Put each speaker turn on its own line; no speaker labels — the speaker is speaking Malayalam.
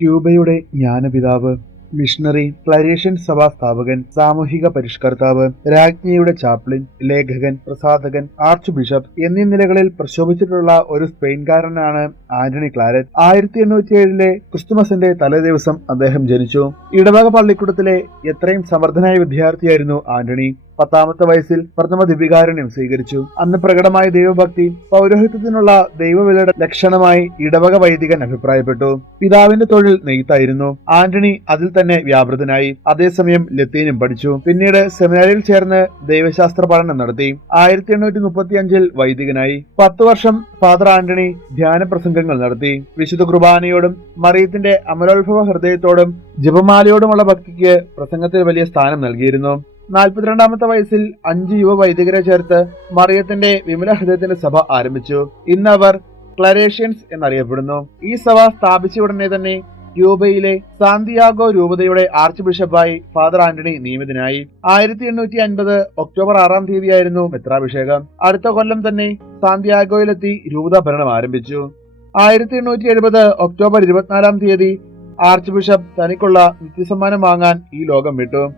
ക്യൂബയുടെ ജ്ഞാനപിതാവ് മിഷണറി ക്ലരേഷ്യൻ സഭാ സ്ഥാപകൻ സാമൂഹിക പരിഷ്കർത്താവ് രാജ്ഞിയുടെ ചാപ്ലിൻ ലേഖകൻ പ്രസാധകൻ ആർച്ച് ബിഷപ്പ് എന്നീ നിലകളിൽ പ്രശോഭിച്ചിട്ടുള്ള ഒരു സ്പെയിൻകാരനാണ് ആന്റണി ക്ലാരറ്റ്. ആയിരത്തി എണ്ണൂറ്റി ഏഴിലെ ക്രിസ്തുമസിന്റെ തലേദിവസം അദ്ദേഹം ജനിച്ചു. ഇടവക പള്ളിക്കൂടത്തിലെ എത്രയും സമർത്ഥനായ വിദ്യാർത്ഥിയായിരുന്നു ആന്റണി. പത്താമത്തെ വയസ്സിൽ പ്രഥമ ദിവ്യകാരുണ്യം സ്വീകരിച്ചു. അന്ന് പ്രകടമായ ദൈവഭക്തി പൗരോഹിത്യത്തിനുള്ള ദൈവവിലയുടെ ലക്ഷണമായി ഇടവക വൈദികൻ അഭിപ്രായപ്പെട്ടു. പിതാവിന്റെ തൊഴിൽ നെയ്ത്തായിരുന്നു. ആന്റണി അതിൽ തന്നെ വ്യാപൃതനായി. അതേസമയം ലത്തീനും പഠിച്ചു. പിന്നീട് സെമിനാരിയിൽ ചേർന്ന് ദൈവശാസ്ത്ര പഠനം നടത്തി. ആയിരത്തി എണ്ണൂറ്റി മുപ്പത്തി അഞ്ചിൽ വൈദികനായി. പത്തു വർഷം ഫാദർ ആന്റണി ധ്യാന പ്രസംഗങ്ങൾ നടത്തി. വിശുദ്ധ കുർബാനയോടും മറിയത്തിന്റെ അമലോത്ഭവ ഹൃദയത്തോടും ജപമാലയോടുമുള്ള ഭക്തിക്ക് പ്രസംഗത്തിൽ വലിയ സ്ഥാനം നൽകിയിരുന്നു. നാൽപ്പത്തിരണ്ടാമത്തെ വയസ്സിൽ അഞ്ച് യുവ വൈദികരെ ചേർത്ത് മറിയത്തിന്റെ വിമല ഹൃദയത്തിന്റെ സഭ ആരംഭിച്ചു. ഇന്ന് അവർ ക്ലരേഷ്യൻസ് എന്നറിയപ്പെടുന്നു. ഈ സഭ സ്ഥാപിച്ച ഉടനെ തന്നെ ക്യൂബയിലെ സാന്തിയാഗോ രൂപതയുടെ ആർച്ച് ബിഷപ്പായി ഫാദർ ആന്റണി നിയമിതനായി. ആയിരത്തി എണ്ണൂറ്റി അൻപത് ഒക്ടോബർ ആറാം തീയതിയായിരുന്നു മെത്രാഭിഷേകം. അടുത്ത കൊല്ലം തന്നെ സാന്തിയാഗോയിലെത്തി രൂപത ഭരണം ആരംഭിച്ചു. ആയിരത്തി എണ്ണൂറ്റി എഴുപത് ഒക്ടോബർ ഇരുപത്തിനാലാം തീയതി ആർച്ച് ബിഷപ്പ് തനിക്കുള്ള നിത്യസമ്മാനം വാങ്ങാൻ ഈ ലോകം വിട്ടു.